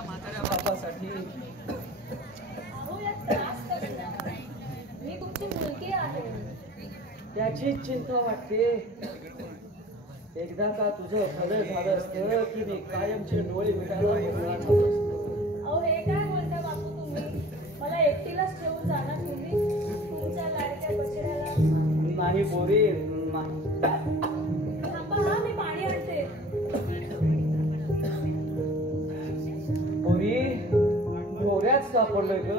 त्या म्हाताऱ्या बापासाठी. मी तुमची मुलगी आहे. त्याचीच चिंता वाटते. एकदा का तुझं खरं झालं असतं की मी कायमचे डोळे मिटायला मोकळा झालो असतो. अहो हे काय बोलता बापू तुम्ही? मला एकटीलाच ठेवून जाणार तुम्ही तुमच्या लाडक्या बछड्याला? नाही पोरी, नाही. थांबा हा, मी पाणी आणते. पोरी, डोळ्यात सापडलोय ग.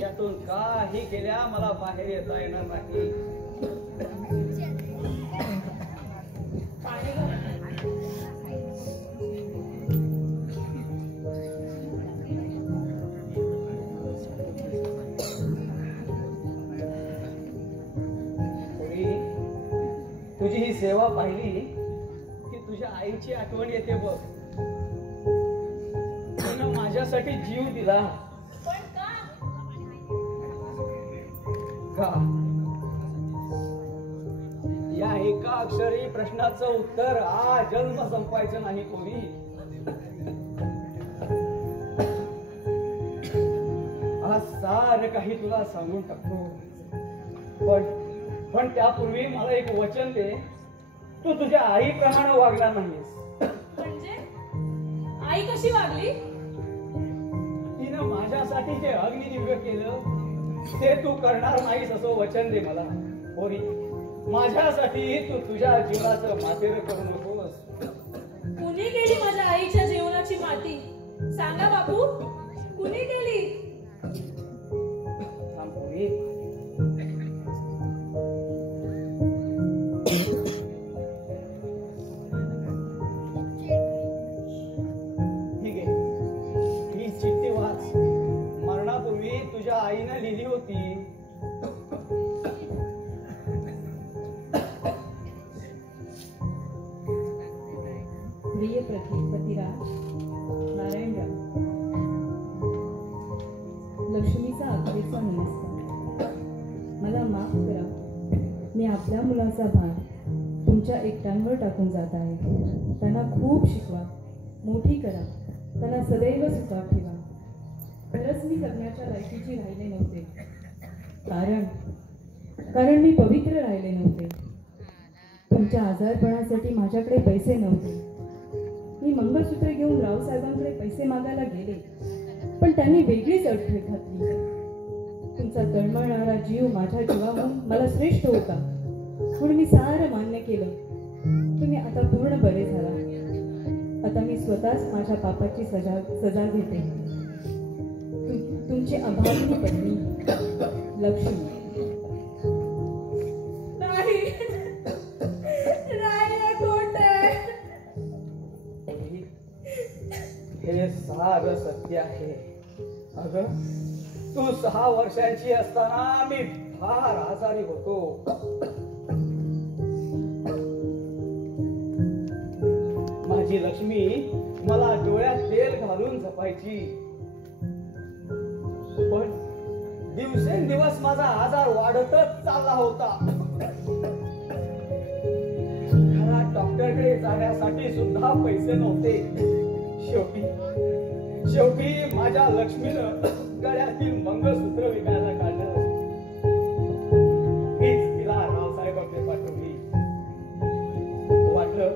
यातून काही केल्या मला बाहेर येता येणार नाही. पाणी घ्या. तुझी ही सेवा पाहिली की तुझ्या आईची आठवण येते बघ. तिनं माझ्यासाठी जीव दिला. पण का? का? या एका अक्षरी प्रश्नाचं उत्तर हा जन्म संपायचं नाही कोणी. आज सारं काही तुला सांगून टाकतो, पण त्यापूर्वी मला एक वचन दे. तू तुझ्या आईप्रमाणे वागला नाहीस. म्हणजे आई कशी वागली? तिनं माझ्यासाठी जे अग्निदिव्य केलं ते तू करणार नाहीस असं वचन दे मला. होरी, माझ्यासाठी तू तुझ्या जीवनाचं मातेर करू नकोस. कुणी केली माझ्या आईच्या जीवनाची माती? सांगा बापू, कुणी केली? थांब होरी. ठीक आहे, ही चिठ्ठी वाच. मरणापूर्वी तुझ्या आईनं लिहिली होती. प्रिय पतिराज नारायणराव, लक्ष्मीचा अखेरचा नमस्कार. मला माफ करा, मी आपल्या मुलाचा भार तुमच्या एकट्यांवर टाकून जात आहे. त्यांना खूप शिकवा, मोठी करा, त्यांना सदैव सुखात ठेवा. खरंच मी करण्याच्या लायकीची राहिले नव्हते, कारण मी पवित्र राहिले नव्हते. तुमच्या आजारपणासाठी माझ्याकडे पैसे नव्हते. मी मंगळसूत्र घेऊन रावसाहेबांकडे पैसे मागायला गेले, पण त्यांनी वेगळीच अट घातली. तुमचा तळमळणारा जीव माझ्या जीवाहून मला श्रेष्ठ होता म्हणून मी सारं मान्य केलं. तुम्ही आता पूर्ण बरे झाला. आता मी स्वतःच माझ्या पापाची सजा घेते. तुमची अभागिनी पत्नी लक्ष्मी. हे सारं सत्य आहे. अगं, तू 6 वर्षांची असताना मी फार आजारी होतो. माझी लक्ष्मी मला डोळ्यात तेल घालून जपायची. पण दिवसेंदिवस माझा आजार वाढतच चालला होता. घरात डॉक्टरकडे जाण्यासाठी सुद्धा पैसे नव्हते. शेवटी माझ्या लक्ष्मीनं गळ्यातील मंगळसूत्र विकायला काढलं. हीच तिला रावसाहेबांकडे पाठवली. वाटलं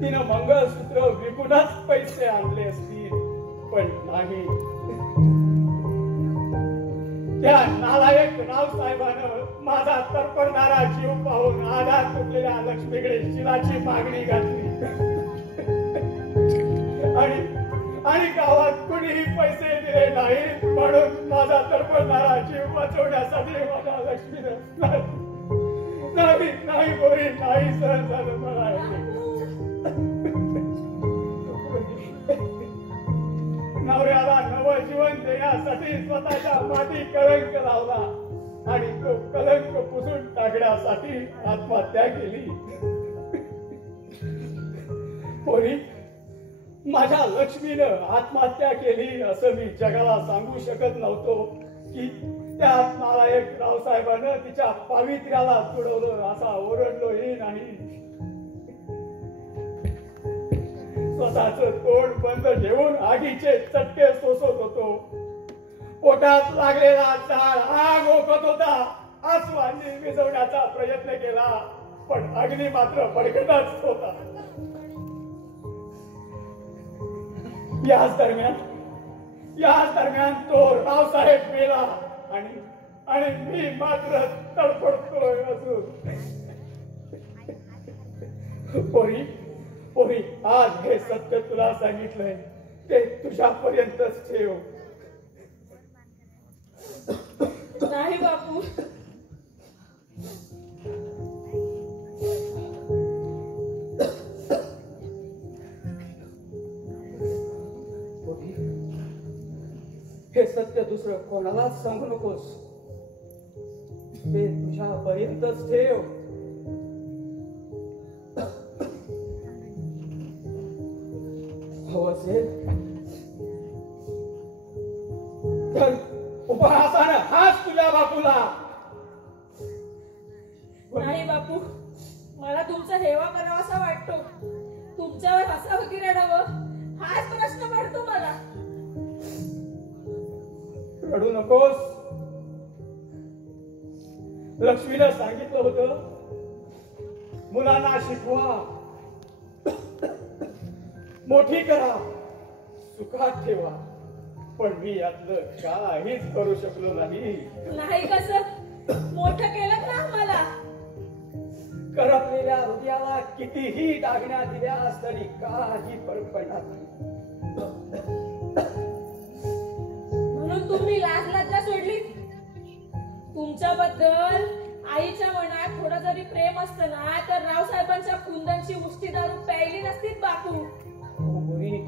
तिनं मंगळसूत्र विकूनच पैसे आणले असतील, पण नाही. त्या नालायक रावसाहेबानं माझा तरफडणारा जीव पाहून आधार तुटलेल्या लक्ष्मीकडे शिलाची मागणी घातली. आणि गावात कुणीही पैसे दिले नाहीत म्हणून माझा तरफडणारा जीव वाचवण्यासाठी माझ्या लक्ष्मीनं नाही गोरी, नाही सहन झालं मला. नवऱ्याला नवं जीवन देण्यासाठी स्वतःच्या माती कलंक लावला आणि तो कलंक पुसून टाकण्यासाठी आत्महत्या केली. पोरी, माझ्या लक्ष्मीनं आत्महत्या केली असं मी जगाला सांगू शकत नव्हतो की त्या नालायक रावसाहेबानं तिच्या पावित्र्याला तुडवलं असा ओरडलोही नाही. स्वतःच तोंड बंद ठेवून आगीचे चटके सोसत होतो. पोटात लागलेला झाड आग ओकत होता. आसवांनी विझवण्याचा प्रयत्न केला, पण अग्नी मात्र भडकतच होता. याच दरम्यान तो रावसाहेब मेला आणि मी मात्र तडफडतोय अजून. पोरी, आज हे सत्य तुला सांगितलंय ते तुझ्यापर्यंतच ठेव. नाही बापू, हे सत्य दुसरं कोणालाच सांगू नकोस. ते तुझ्यापर्यंतच ठेव. हो असेल तर उपहासानं हाच तुझ्या बापूला. नाही बापू, मला तुमचा हेवा करावासा वाटतो. तुमच्यावर हसावं की रडावं हाच प्रश्न पडतो मला. रडू नकोस. लक्ष्मीनं सांगितलं होतं, मुलांना शिकवा, मोठी करा, सुखात ठेवा. पण मी यातलं काहीच करू शकलो नाही. नाही कसं मोठं केलं ना आम्हाला. करपलेल्या हृदयाला कितीही डागण्या दिल्यास तरी काही फरक पडणार नाही. म्हणून तुम्ही लाज लज्जा सोडली. तुमच्याबद्दल आईच्या मनात थोडं जरी प्रेम असतं ना, तर रावसाहेबांच्या कुंदनची मुष्टी दारू प्यायली नसतीत बापू. हो मुली,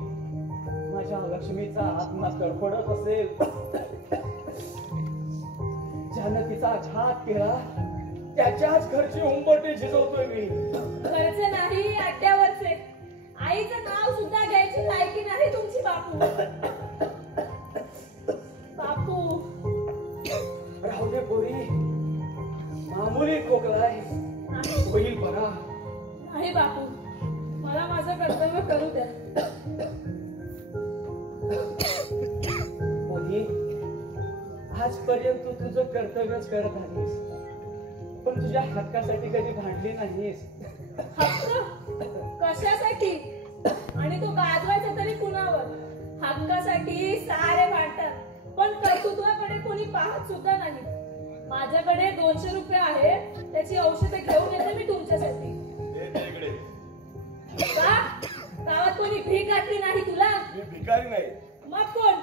माझ्या लक्ष्मीचा आत्मा तडफडत असेल. ज्यानं तिचा घात केला त्याच्याच घरची उंबरटे झिजवतोय मी. घरचे नाही, अड्ड्यावरचे. आईचं नाव सुद्धा घ्यायची लायकी नाही तुमची बापू. बापू, राहू दे पोरी, मामुली खोकलाय, होईल बरा. नाही बापू, मला माझं कर्तव्य करू द्या. पोरी, आजपर्यंत तू तुझं कर्तव्यच करत आलीस, पण तुझ्या हक्कासाठी कधी भांडली नाहीस. हक्क कशासाठी? आणि तो गाजवायचा तरी कुणावर? हक्कासाठी सारे भांडतात, पण कर्तृत्वाकडे कोणी पाहत सुद्धा नाही. माझ्याकडे 200 रुपये आहे, त्याची औषधं घेऊन येते मी तुमच्यासाठी. का? गावात कोणी भीक घातली नाही तुला? मी भिकारी नाही. मग कोण?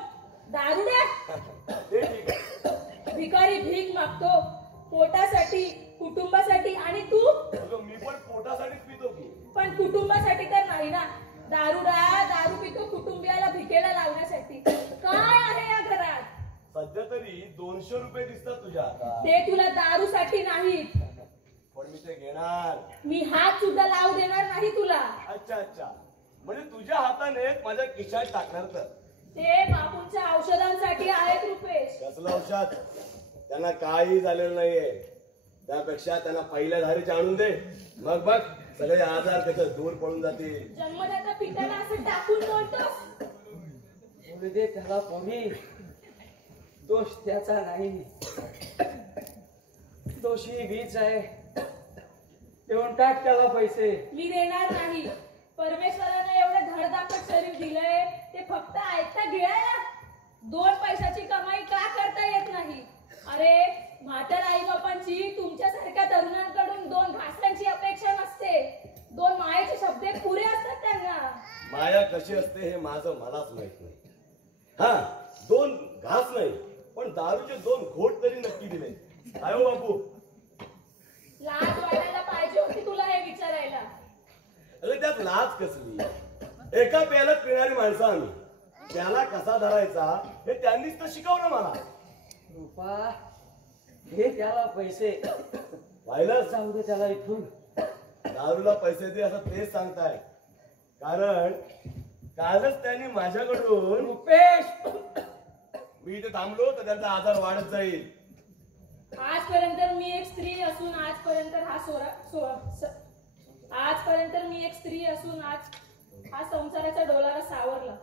दारुड्या? ते ठीक आहे. भिकारी भीक मागतो पोटासाठी, कुटुंबासाठी. आणि तू? अगं मी पण पोटासाठीच पितो की. पण कुटुंबासाठी तर नाही ना. दारू पितो कुटुंबियाला भिकेला लावण्यासाठी. काय आहे या घरात? सध्या तरी 200 रुपये दिसतात तुझ्या हातात. ते तुला दारूसाठी नाही. पण मी ते घेणार. मी हात सुद्धा लावू देणार नाही तुला. अच्छा, म्हणजे तुझ्या हाताने माझ्या खिशात टाकणार तर. ते बापूंच्या औषधांसाठी आहेत रुपेश. कसलं औषध? त्यांना काही झालेलं नाहीये. त्यापेक्षा त्यांना पहिल्या धारीचे आणून दे, मग बघ सगळे आजार त्याचं दूर पळून जातील. जन्मदाता पित्याला असं टाकून बोलतोस? बोलू दे त्याला पोरी, दोष त्याचा नाही, दोषी मीच आहे. देऊन टाक त्याला पैसे. मी देणार नाही. परमेश्वराने एवढं धडधाकट शरीर दिलंय, ते फक्त ऐकता गिळायला. 2 पैशाची कमाई का करता येत नाही? अरे म्हातार आई बापांची तुमच्यासारख्या तरुणांकडून 2 घासांची अपेक्षा नसते. 2 मायेचे शब्द पुरे असतात त्यांना. माया कशी असते हे माझं मलाच माहित नाही. हा 2 घास नाही, पण दारूचे 2 घोट तरी नक्की दिले. काय हो बापू? लाज वाटायला पाहिजे होती तुला हे विचारायला. अरे त्यात लाज कसली? एका प्यायला पिणारी माणसं आम्ही. त्याला कसा धरायचा हे त्यांनीच तर शिकवलं मला. रुपा, हे त्याला पैसे. पाहिलं? जाऊ दे त्याला इथून. दारूला पैसे दे असं तेच सांगताय. कारण कालच त्यांनी माझ्याकडून रुपेश, मी इथे थांबलो तर त्यांचा आजार वाढत जाईल. आजपर्यंत मी एक स्त्री असून आजपर्यंत आज हा संसाराचा डोलारा सावरला.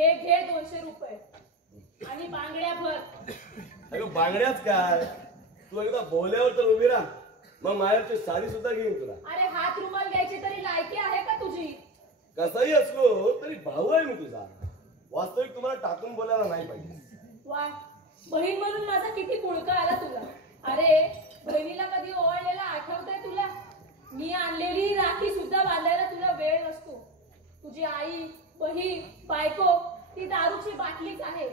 हे घे 200 रुपये आणि बांगड्या भर. अगं बांगड्याच काय, तू एकदा बोल्यावर तर उभी राहा, मग मायाची साडी सुद्धा घेईन तुला. अरे हात रुमाल घ्यायची तरी लायकी आहे का तुझी? कसाही असलो तरी भाऊ आहे मी तुझा. वास्तविक तुम्हाला टाकून बोलायला नाही पाहिजे. वा, बहीण म्हणून माझा किती पुळका आला तुला. अरे बहिणीला कधी ओवाळलेला आठवतंय तुला? मी आणलेली राखी सुद्धा बांधायला तुला वेळ नसतो. तुझी आई, बहीण, बायको ती दारूची बाटलीच आहे.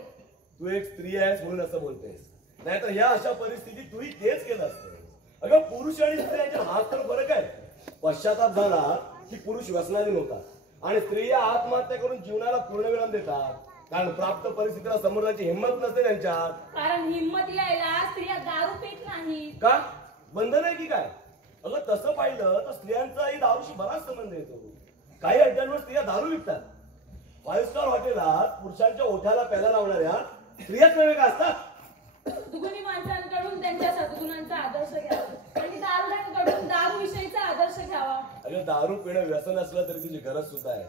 तू एक स्त्री आहेस म्हणून असं बोलतेस, नाहीतर ह्या अशा परिस्थितीत तूही तेच केलं असतं. अगं पुरुष आणि स्त्रियांच्या हात तर फरक आहे. पश्चाताप झाला की पुरुष व्यसनाधीन होतात आणि स्त्रिया आत्महत्या करून जीवनाला पूर्णविराम देतात, कारण प्राप्त परिस्थितीला समोर जायची हिंमत नसते त्यांच्यात. कारण हिंमत यायला स्त्रिया दारू पित नाही का? बंधन आहे की काय? अगं तसं पाहिलं तर स्त्रियांचाही दारूशी बराच संबंध येतो. काही अड्ड्यांवर स्त्रिया दारू विकतात. 5 स्टार हॉटेलात पुरुषांच्या ओठाला प्यायला लावणाऱ्या स्त्रियाच नव्हे का असतात? दुगुणी माणसांकडून त्यांच्या सद्गुणांचा आदर्श घ्यावा आणि दारुड्यांकडून दारू विषयीचा आदर्श घ्यावा. अगं दारू पिणं व्यसन असलं तरी तुझी गरज सुद्धा आहे.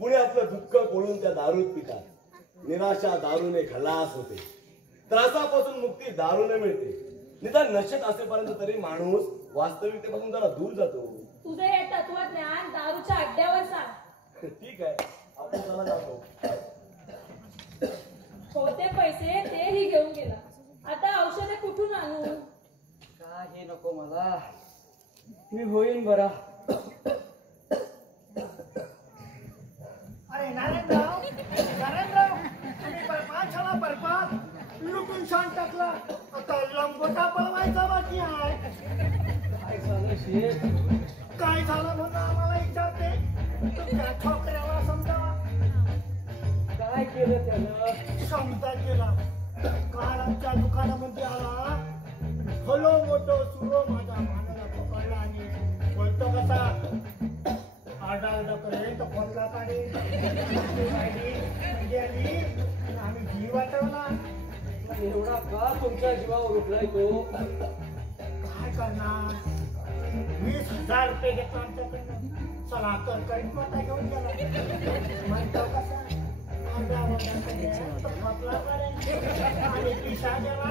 पुणे आपलं दुःख कोळून त्या दारूत पितात. निराशा दारूने खलास होते. त्रासापासून मुक्ती दारूने मिळते. निदान नशेत असेपर्यंत तरी माणूस वास्तविकतेपासून जरा दूर जातो. तुझे हे तत्वज्ञान दारूच्या अड्ड्यावर सांग. ठीक आहे, आपण त्याला जातो. होते पैसे तेही घेऊन गेला. आता औषधे कुठून आणू? काही नको मला, मी होईन बरा. अरे नारायणराव, तुम्ही बरबाद झाला, बरबाद लुटून शान टाकला. आता लंगोटा पळवायचा बाकी आहे. काय झालं शेठ? काय झालं म्हणून आम्हाला विचारते? तुमच्या छोकऱ्याला समजावा. काय केलं त्यानं? समजा केला. काल आमच्या दुकानामध्ये आला, हलो मोठो सुरो माझ्या मानाला पकडला आणि बोलतो कसा आरडाओरडा करेल तर खोटला काढेल. आम्ही जीव वाचवला. एवढा का तुमच्या जीवावर उठलाय तो? काय करणार? 20,000 रुपये घेतला आमच्याकडनं. चला तर करीत मोठा घेऊन गेला. म्हणतो कसा आरडाओरडा करेल तर खोटला काढेल आणि पिशा गेला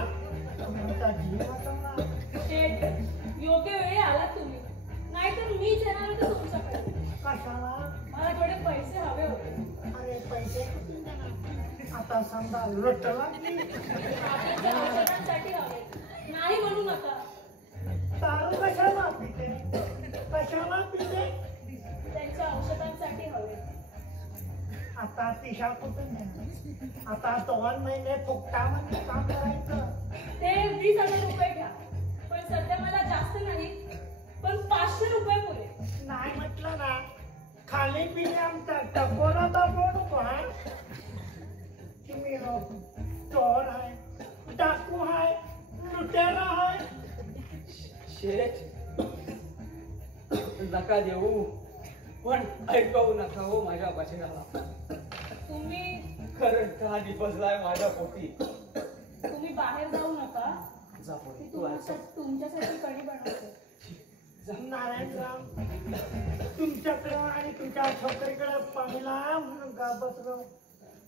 तुमचा जीव वाचवला. शेठ, योग्य वेळी आलात तुम्ही, नाहीतर मीच येणार होते तुमच्याकडे. कशाला? मला थोडे पैसे हवे होते. अरे पैसे कुठून देणार? आता समजा लुटला की आजीच्या औषधांसाठी हवे. नाही म्हणू नका. दारू कशाला पिते? कशाला पिते? त्यांच्या औषधांसाठी हवे. आता पिशा कुठून देणार? आता 2 महिने फुकटामध्ये काम करायचं. ते 20,000 रुपये घ्या, पण सध्या मला जास्त नाही, पण 500 रुपये पुरे. नाही म्हटलं ना, खाली पिणे आमचा टपोरा दाबवू काय? तुम्ही चोर आहे, डाकू आहे, लुटेरा आहे. शेठ नका देऊ, पण ऐकवू नका हो माझ्या बचनाला. तुम्ही खरं का निपजलाय माझ्या पोटी. तुम्ही बाहेर जाऊ नका. जा मी पोटी, तू ऐक. तुमच्यासाठी कढी बनवते. नारायणराव, तुमच्याकडं आणि तुमच्या छोकरीकडे पाहिला म्हणून का बसलो.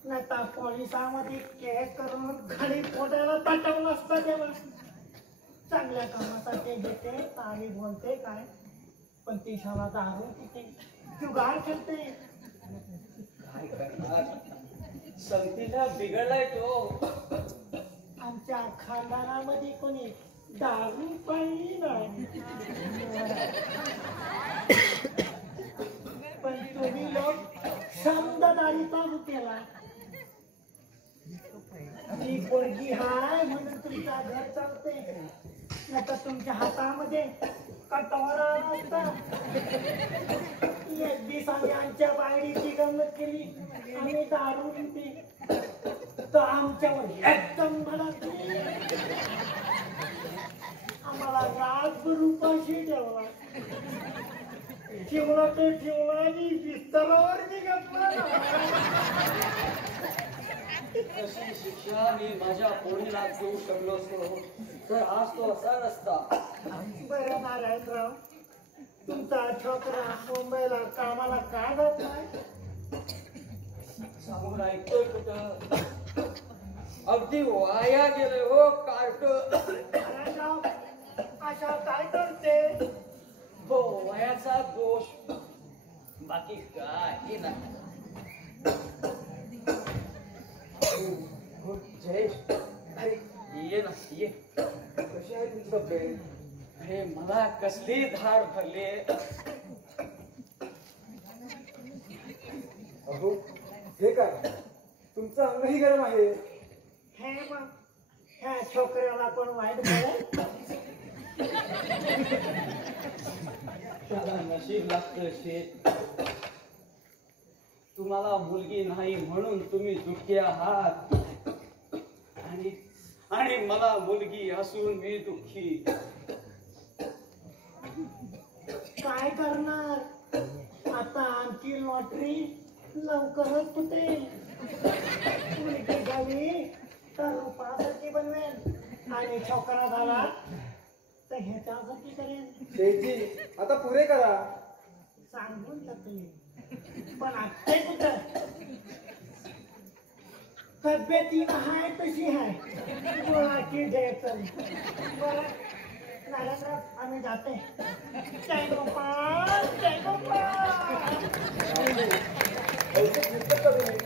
नाही तर पोलिसांमध्ये केस करून घरी फोडायला पाठवलं असतं तेव्हा. चांगल्या कामासाठी घेते, तारी बोलते काय, पण ती शाळा दारू पिते, जुगार खेळते. काय करणार? संगतीला बिघडलाय तो. आमच्या खानदानामध्ये कोणी दारू पाहिली नाही. पण तुम्ही लोक समजदारी चालू केला. ती पोरगी हाय म्हणून तुमचा घर चालते, नाही तर तुमच्या हातामध्ये कटोरा असता. एक दिवस आम्ही आमच्या बायडीची गंमत केली. आम्ही दारू पिली तर आमच्यावर एकदम भडकली. आम्हाला रातभर उपाशी ठेवला. ठेवला तर ठेवला आणि बिस्तरावर निघतला. अशी शिक्षा मी माझ्या पोरीला देऊ शकलो असतो तर आज तो असा नसता. बरं नारायणराव, तुमचा छोकरा मुंबईला कामाला का जात नाही? समोर ऐकतोय कुठं अगदी वाया गेले हो कार्ट नारायणराव अशा काय करते हो वयाचा दोष बाकी काही नाही हो, जयेश अरे ये ना ये कशी आहे तुझी तब्येत अरे मला कसली धाड भरली अहो हे काय तुमचं अंगही गरम आहे हे मग ह्या छोकऱ्याला पण वाईट बोलेल त्याला नशीब लागतं शेत तुम्हाला मुलगी नाही म्हणून तुम्ही दुःखी आहात आणि मला मुलगी असून मी दुःखी काय करणार आता आमची लॉटरी लवकरच फुटेल मुलगी झाली तर रूपासाठी बनवेल आणि छोकरा झाला तर ह्याच्यासाठी करेल शेठजी आता पुरे करा सांगून टाकले पण आत्ते कुठं तब्येती आहे तशी आहे मुळाची ढेकल बरं नारायणराव आम्ही जाते जय गोपाळ जय गोपाळ औषध घेतलं का तुम्ही?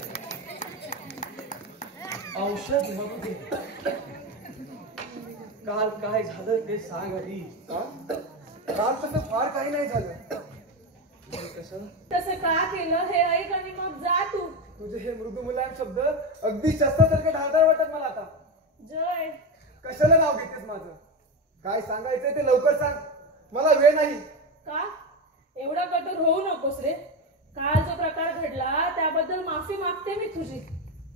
औषध म्हणू दे काल काय झालं ते सांग आधी का काल तसं फार काही नाही झालं कसं तसं का केलं हे ऐक आणि मग जा तू. तुझे हे मृदू मुलायम शब्द अगदी शस्त्रासारखे ढाळदार वाटत मला आता जय कशाला नाव घेतेस माझं काय सांगायचंय ते लवकर सांग मला वेळ नाही का एवढा कठोर होऊ नकोस रे. काल जो प्रकार घडला त्याबद्दल माफी मागते मी तुझी.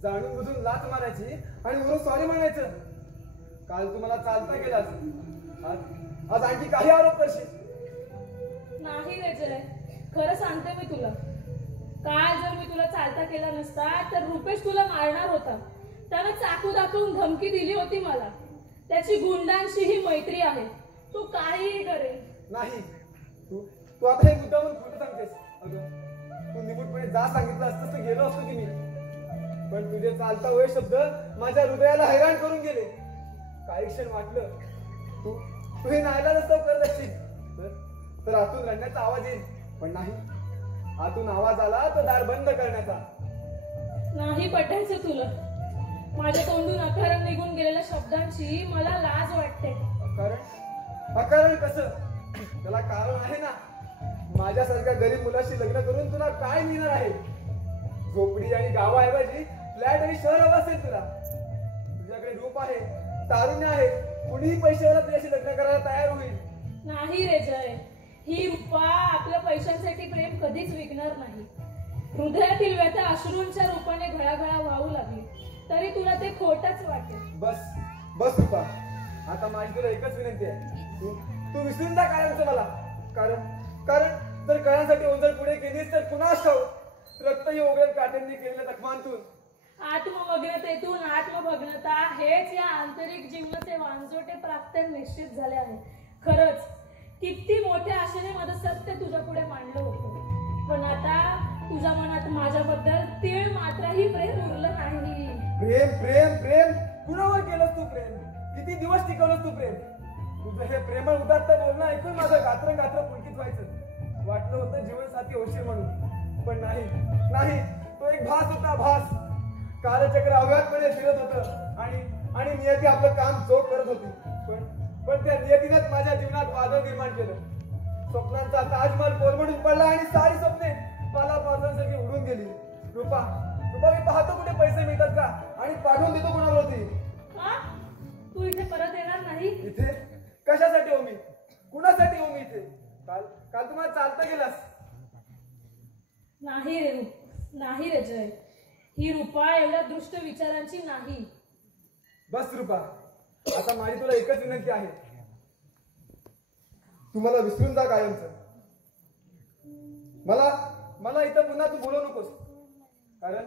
जाणून बुजून लाच मारायची आणि वरून सॉरी म्हणायचं. काल तुम्हाला चालता गेलास आज आज आणखी काही आरोप करशील. नाही रे जय खरं सांगते मी तुला. काल जर मी तुला चालता केला नसता तर रुपेश तुला मारणार होता. त्यानं चाकू दाखवून धमकी दिली होती मला. त्याची गुंडांशी ही मैत्री आहे. तू काहीही करेल. नाही तू तू आता हे मुद्दामून खोटं सांगतेस. अगं तू निमूटपणे जा सांगितलं असतं तर गेलो असतो की मी. पण तुझे चालता होय शब्द माझ्या हृदयाला हैराण करून गेले. काही क्षण वाटलं तू तू हे नायला रस्ता करत असशील तर आतून रडण्याचा आवाज येईल. पण नाही आतून आवाज आला तर दार बंद करण्याचा. नाही पटायचं तुला. माझ्या तोंडून अकारण निघून गेलेल्या शब्दांची मला लाज वाटते. अकारण कसं त्याला कारण आहे ना. माझ्यासारख्या गरीब मुलाशी लग्न करून तुला काय मिळणार आहे. झोपडी आणि गावाऐवजी फ्लॅट आणि शहर हवं असेल तुला. तुझ्याकडे रूप आहे तारुण्य आहे. कुणीही पैशाला तुझ्याशी लग्न करायला तयार होईल. नाही रे जय ही रूपा आपल्या पैशांसाठी प्रेम कधीच विकणार नाही. हृदयातील व्यथा अश्रूंच्या रूपाने घळाघळा वाहू लागली तरी तुला ते खोटच वाटेल. बस बस रूपा आता माझी तुला एकच विनंती आहे. तू विसरून जा कायमचं मला. कारण जर कळण्यासाठी ओंजळ पुढे केलीस तर पुन्हा ठाऊक रक्तही ओघळेल काठ्यांनी केलेल्या जखमांतून. आत्ममग्नतेतून आत्मभग्नता हेच या आंतरिक जीवनाचे वांजोटे प्राप्त निश्चित झाले आहे. खरंच किती मोठ्या आशेने माझं सत्य तुझ्या पुढे मांडलं होतं. पण आता तुझ्या मनात माझ्याबद्दल तीळ मात्रही प्रेम उरलं नाही. प्रेम प्रेम प्रेम कुणावर केलंस तू प्रेम. किती दिवस टिकवलंस तू प्रेम. तुझं हे प्रेमळ उदात्त बोलणं ऐकून माझं गात्र पुलकित व्हायचं. वाटलं होतं जीवनसाथी होशील म्हणून. पण नाही नाही तो एक भास होता भास. कालचक्र अव्याहतपणे फिरत होतं आणि नियती आपलं काम चोख करत होती. पण त्या नियतीनंच माझ्या जीवनात वादळ निर्माण केलं. स्वप्नांचा ताजमहल कोलमडून पडला आणि सारी स्वप्ने पालापाचवांसारखी उडून गेली. रूपा रूपा मी पाहतो कुठे पैसे मिळतात का आणि पाठवून देतो कोणावरती. हा? तू इथे परत येणार नाही. इथे कशासाठी हो मी. कुणासाठी हो मी इथे. काल तुम्हाला चालता गेलास. नाही रे नाही रे जय ही रूपा एवढ्या दृष्ट विचारांची नाही. बस रूपा आता माझी तुला एकच विनंती आहे. तू मला विसरून जा कायमचं. मला इथं पुन्हा तू बोलवू नकोस. कारण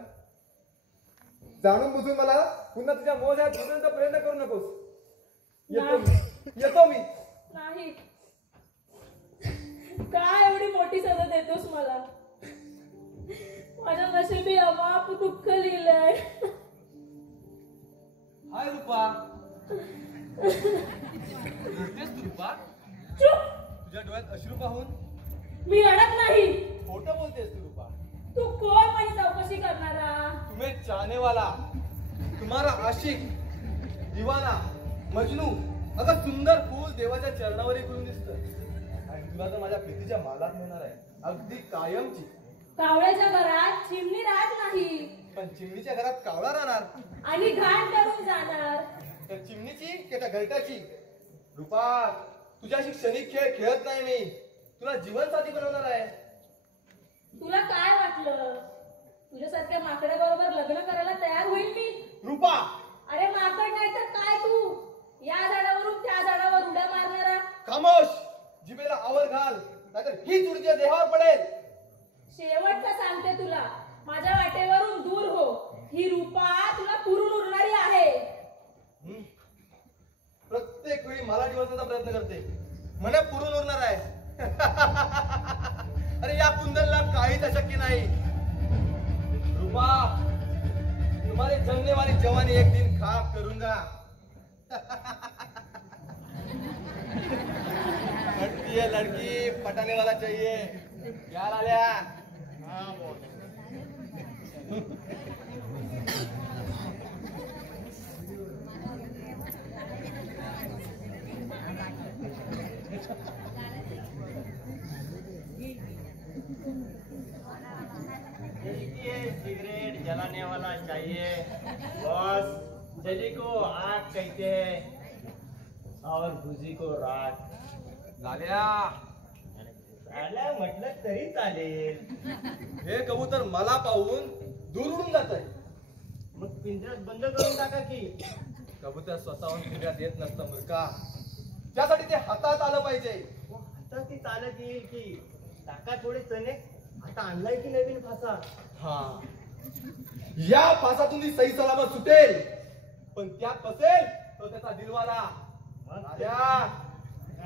जाणून बुजून मला पुन्हा तुझ्या मोहजात घुसण्याचा प्रयत्न करू नकोस. येतो मी. नाही काय एवढी मोठी सजा देतोस मला. माझ्या नशिबी अमाप दुःख लिहिलंय. हाय रूपा, रडतेस तू रूपा? चुप, तुझ्या डोळ्यात अश्रू पाहून मी रडत नाही. खोटं बोलतेस तू रूपा. तू कोण माझी चौकशी करणारा? तुम्हें चाहने वाला, तुम्हारा आशिक, दीवाना, मजनू, अगं सुंदर फूल देवाच्या चरणावर करून दिसत. आणि तुला तर माझ्या प्रीतीच्या मालात मिळणार आहे, अगदी कायमची. कावळ्याच्या घरात चिमणी राहत नाही पण चिमणीच्या घरात कावळा राहणार. आणि घाण करून जाणार. तर चिमणीची की त्या घरट्याची? रूपा, तुझ्याशी क्षणिक खेळ खेळत नाही मी, तुला जीवनसाथी बनवणार आहे. तुला काय वाटलं तुझ्यासारख्या माकड्या बरोबर लग्न करायला तयार होईल मी? रूपा, अरे माकड नाही तर काय तू? या झाडावरून त्या झाडावर उड्या मारणारा. खामोश, जिभेला आवर घाल, नाहीतर ही तुझ्या देहावर पडेल. शेवटचं सांगते तुला, माझ्या वाटेवरून दूर हो. ही रूपा तुला पुरून उरणारी आहे. प्रत्येक वेळी मला डिवचण्याचा प्रयत्न करते, मला पुरून उरणार आहे. अरे या कुंदनला काहीच अशक्य नाही. रूपा, तुम्हारे जमने वाली जवानी एक दिन खाक करूंगा. लड़की है लड़की, पटाने वाला चाहिए. क्या लाल्या? सिगरेट जलाने वाला चाहिए बॉस. जली को आग कहते हैं और भुजी को राख. लाल्या, आल्या म्हटलं तरी चालेल. हे कबूतर मला पाहून दूर उडून जात आहे. मग पिंजऱ्यात बंद करून टाका की. कबूतर स्वतःहून पिंजऱ्यात येत नसतं मूर्खा, त्यासाठी ते हातात आलं पाहिजे. आता ती चालत येईल की. टाका थोडे चणे. आता आणलाय की नवीन फासा. हा, या फासातून ती सही सलामत सुटेल, पण त्यात फसेल तो त्याचा दिलवाला.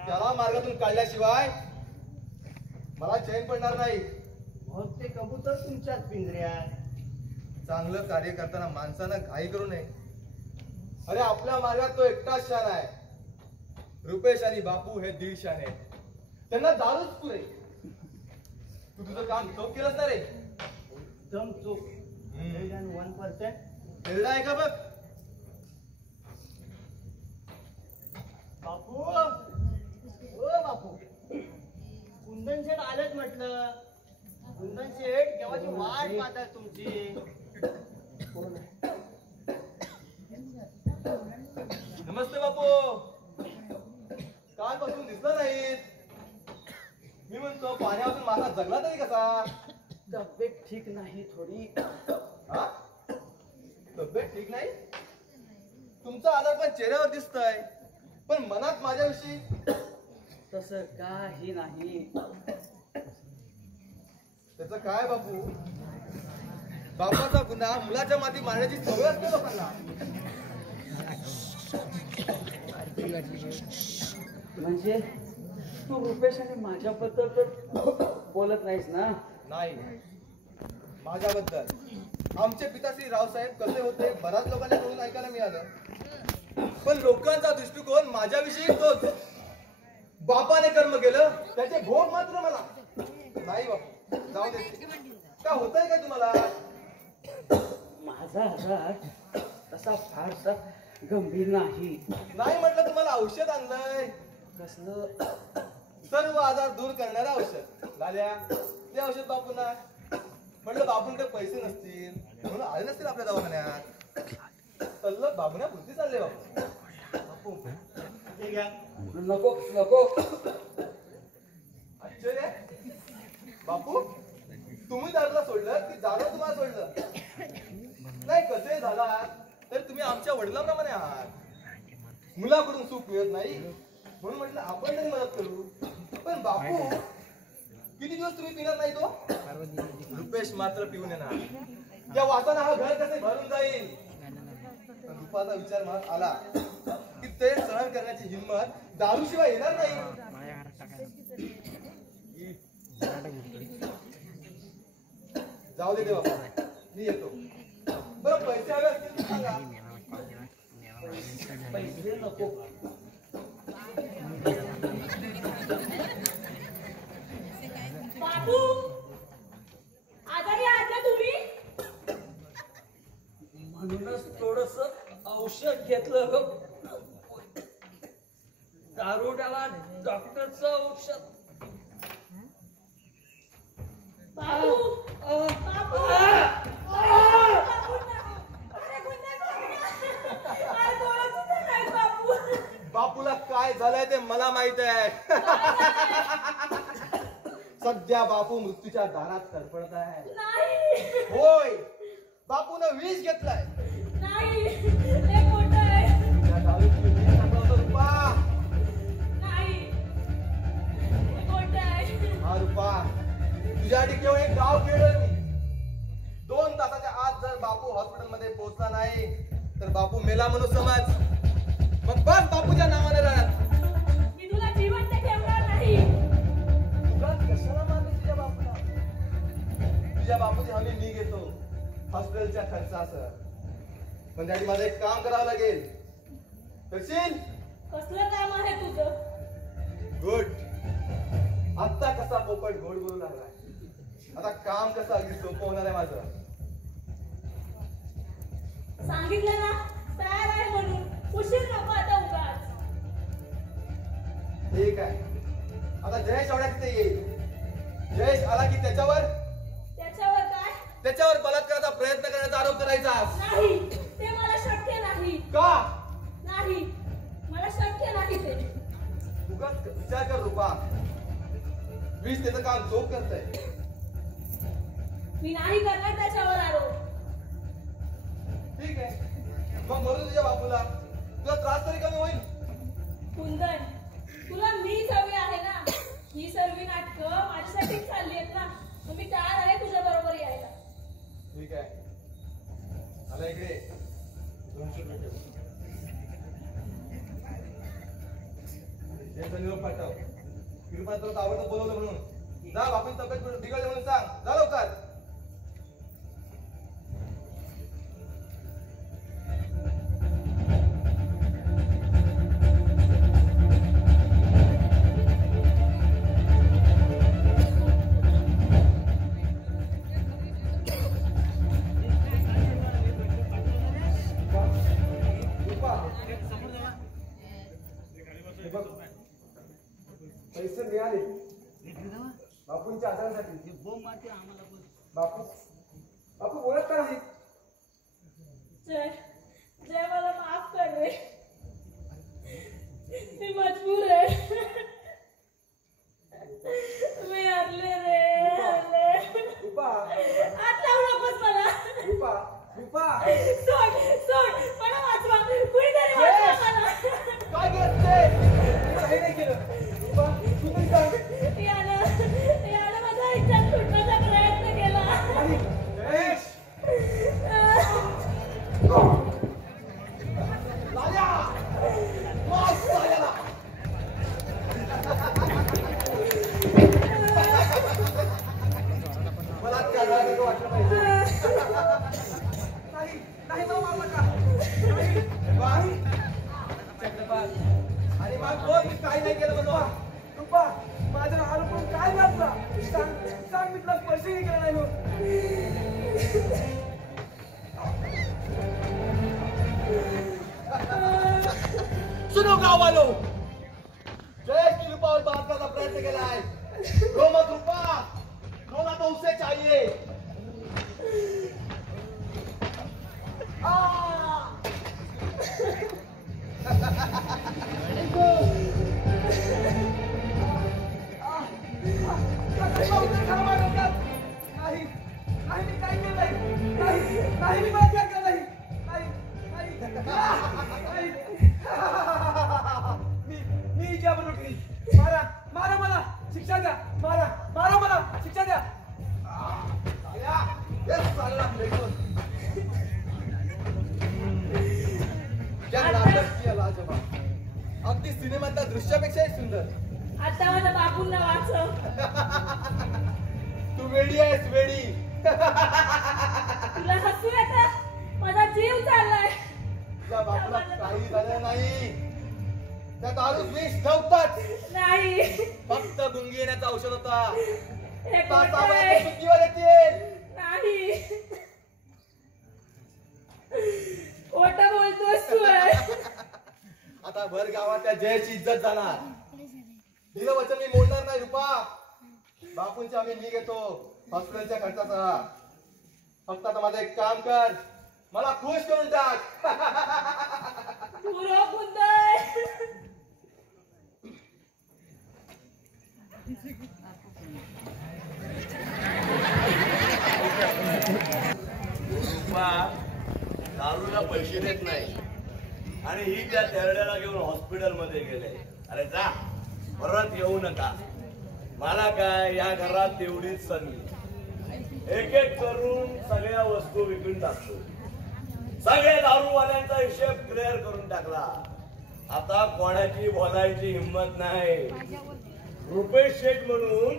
त्याला मार्गातून काढल्याशिवाय मला चैन पडणार नाही. मग ते कबूतर तुमच्याच पिंजऱ्यात. चांगलं कार्य करताना माणसानं घाई करू नये. अरे आपल्या मार्गात तो एकटाच शान आहे. रुपेश आणि बापू हे दीड शान आहेत. त्यांना दारूच पुरे. तू तुझं काम चोख केलंच ना रे? एकदम चूक. 1% तेरडा आहे का बघ. बापू, ओ बापू, कुंदन शेठ आलेच म्हटलं. कुंदन शेठ केव्हाची वाट पाहतात तुमची. नमस्ते बापू. कालपासून दिसलं नाहीत. मी म्हणतो पाण्यापासून मासा जगला तरी कसा? तब्येत ठीक नाही थोडी. हा, तब्येत ठीक नाही? तुमचा आजार पण चेहऱ्यावर दिसतंय, पण मनात माझ्याविषयी तसं काही नाही. त्याचं काय बापू? बापाचा गुन्हा मुलाच्या माती मारण्याची सवय असते लोकांना. म्हणजे तू रुपेश आणि माझ्याबद्दल तर बोलत नाहीस ना? नाही, माझ्याबद्दल आमचे पिताश्री रावसाहेब कसे होते बऱ्याच लोकांकडून ऐकायला मिळालं. पण लोकांचा दृष्टिकोन माझ्याविषयी तोच. बापाने कर्म केलं त्याचे भोग मात्र मला. नाही बापू, जाऊ दे. का होतंय काय तुम्हाला? माझा आजार तसा फारसा गंभीर नाही. नाही म्हटलं तुम्हाला औषध आणलंय. कसलं? सर्व आजार दूर करणारं औषध. लाल्या, ते औषध बापूंना. म्हटलं बापूंकडे पैसे नसतील म्हणून आले नसतील आपल्या दवाखान्यात. तल्लक बाबूना बुद्धी चालले बापू. बापू हे घ्या. नको नको. आश्चर्य. बापू, तुम्ही दारूला सोडलं की दारू तुम्हाला सोडलं? नाही, कसे झाला तर तुम्ही आमच्या वडिलांप्रमाणे आहात. मुलाकडून सुख मिळत नाही म्हणून म्हटलं आपण तरी मदत करू. पण बापू, किती दिवस तुम्ही पिणार नाही तो? रुपेश मात्र पिऊन येणार. त्या वासानं हा घर कसे भरून जाईल? रूपाचा विचार मनात आला की ते सहन करण्याची हिंमत दारूशिवाय येणार नाही. जाऊ दे बाबा, मी येतो. बरं पैसे हवे असतील तर सांगा. पैसे नको. बापू आजारी आहात का तुम्ही? म्हणूनच थोडस औषध घेतलं ग. दारुड्याला डॉक्टरचं औषध. बापू बापू बापूला काय झालंय ते मला माहित आहे. सध्या बापू मृत्यूच्या दारात तडफडत आहे. नाही होय, बापून विष घेतलाय. नाही हे खोटं आहे. त्या दारूची विष संपवतो रुपा. नाही हे खोटं आहे. हा रुपा, तुझ्यासाठी केवळ एक गाव खेळलोय मी. 2 तासाच्या आत जर बापू हॉस्पिटलमध्ये पोहोचला नाही तर बापू मेला म्हणून समज. मग बस बापूच्या नावाने राहत. मी तुला जिवंत ठेवणार नाही. तुला कशाला मारले तुझ्या बापूला? तुझ्या बापूची हमी मी घेतो हॉस्पिटलच्या खर्चासह. पण त्यासाठी माझं एक काम करावं लागेल. करशील? कसलं काम आहे तुझं? गुड. आता कसा पोपट गोड बोलू लागलाय, आता काम कसं अगदी सोपं होणार आहे माझं. सांगितलं ना तयार आहे म्हणून. उशीर नको आता उगाच. ठीक आहे. आता जयेश एवढ्या तिथे येईल. जयेश आला की त्याच्यावर त्याच्यावर काय? बलात्काराचा प्रयत्न करण्याचा आरोप करायचा. नाही ते मला शक्य नाही. का? नाही मला शक्य नाही ते. उगाच विचार कर रुपा. वीस त्याचं काम चोख करतंय. मी नाही करणार त्याच्यावर आरोप. ठीक आहे, मग मरू तुझ्या बापूला. तुला त्रास तरी कमी होईल. कुंदन तुला मीच हवी आहे ना. ही सर्व नाटकं माझ्यासाठीच चालली आहेत ना. मग मी तयार आहे तुझ्या बरोबर यायला. ठीक आहे, आला इकडे. 200 रुपये ठेव. त्यांचा निरोप पाठव. कृपा तुला ताबडतोब बोलवलं म्हणून. जा, बापूची तब्येत बिघडली म्हणून सांग. जा लवकर. पैसे मिळाले बापूंच्या आजारासाठी. बापू बापू बोलत का नाही? जय जय मला माफ कर रे. मी मजबूर आहे. मी हरले रे हरले. रुपा, हात लावू नकोस मला. रुपा, रुपा. सोड सोड मला वाचवा. कुणीतरी वाचवा मला. काय करते? काही नाही केलं. रुपा, तू तरी सांग. यानं माझा इच्छा सुटण्याचा प्रयत्न केला. आणि जयेश, लाल्या, माफ लाल्याला. मला करायला वाटलं पाहिजे. नाही नाही बाबा नका. नाही चक्रपात. आणि मग बोल, मी काही नाही केलं बनवा. रुपा, माझ्या आरोप काय घातला? सांग मी तुला स्पर्शही केला नाही म्हणून. सुनो गाँव वालों, जयेश की रूपा और बात का प्रयत्न केला है. रो मत रूपा, रोना तो उसे चाहिए. नाही नाही मी काय केलं नाही. नाही मी माझ्या केलं नाही. मी ज्या बनून उठली. मारा मारा मला शिक्षा द्या. मारा मारा मला शिक्षा द्या. अगदी सिनेमातल्या दृश्यापेक्षाही सुंदर. आता माझ्या बापूंना वाचव. तू वेडी आहेस वेडी. तुला हसू येतं? माझा जीव चाललाय. तुझ्या बापूला काही झालं नाही. त्या दारू विष ठेवतात. नाही, फक्त गुंगी येण्याचं औषध होता. हे खोटं तासाभरात आहे. ते शुद्धीवर येतील. नाही, खोटं बोलतोस तू आहे. आता भर गावात त्या जयची इज्जत जाणार. दिलं वचन मी मोडणार नाही रुपा. बापूंची आम्ही मी घेतो हॉस्पिटलच्या खर्चाचा. फक्त आता माझं एक काम कर, मला खुश करून टाक. तू रोग गुंदय. रुपा दारूला पैसे देत नाही आणि ही त्या तेरड्याला घेऊन हॉस्पिटल मध्ये गेले. अरे जा, परत येऊ नका. मला काय, या घरात तेवढीच संधी. एक एक करून सगळ्या वस्तू विकून टाकतो. सगळ्या दारूवाल्यांचा हिशेब क्लिअर करून टाकला. आता कोणाची बोलायची हिंमत नाही. रुपेश शेठ म्हणून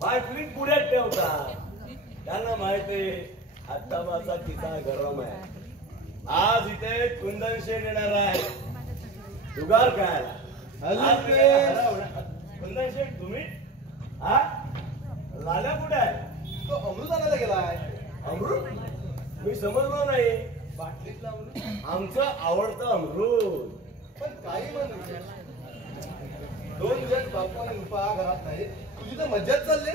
बाटली पुढ्यात ठेवतात. त्यांना माहिती आता माझा किस्सा गरम आहे. आज इथे कुंदन शेठ येणार आहे. जुगार काय कुंदन शेठ तुम्ही? हा, लाल्या कुठे आहे? तो अमृत आणायला गेलाय. अमृत? मी समजलो नाही. बाटलीतला अमृत. आमचं आवडतं अमृत. पण काही म्हणून 2 जण बापू आणि रुपा घरात नाही. तुझी तर मज्जाच चालली.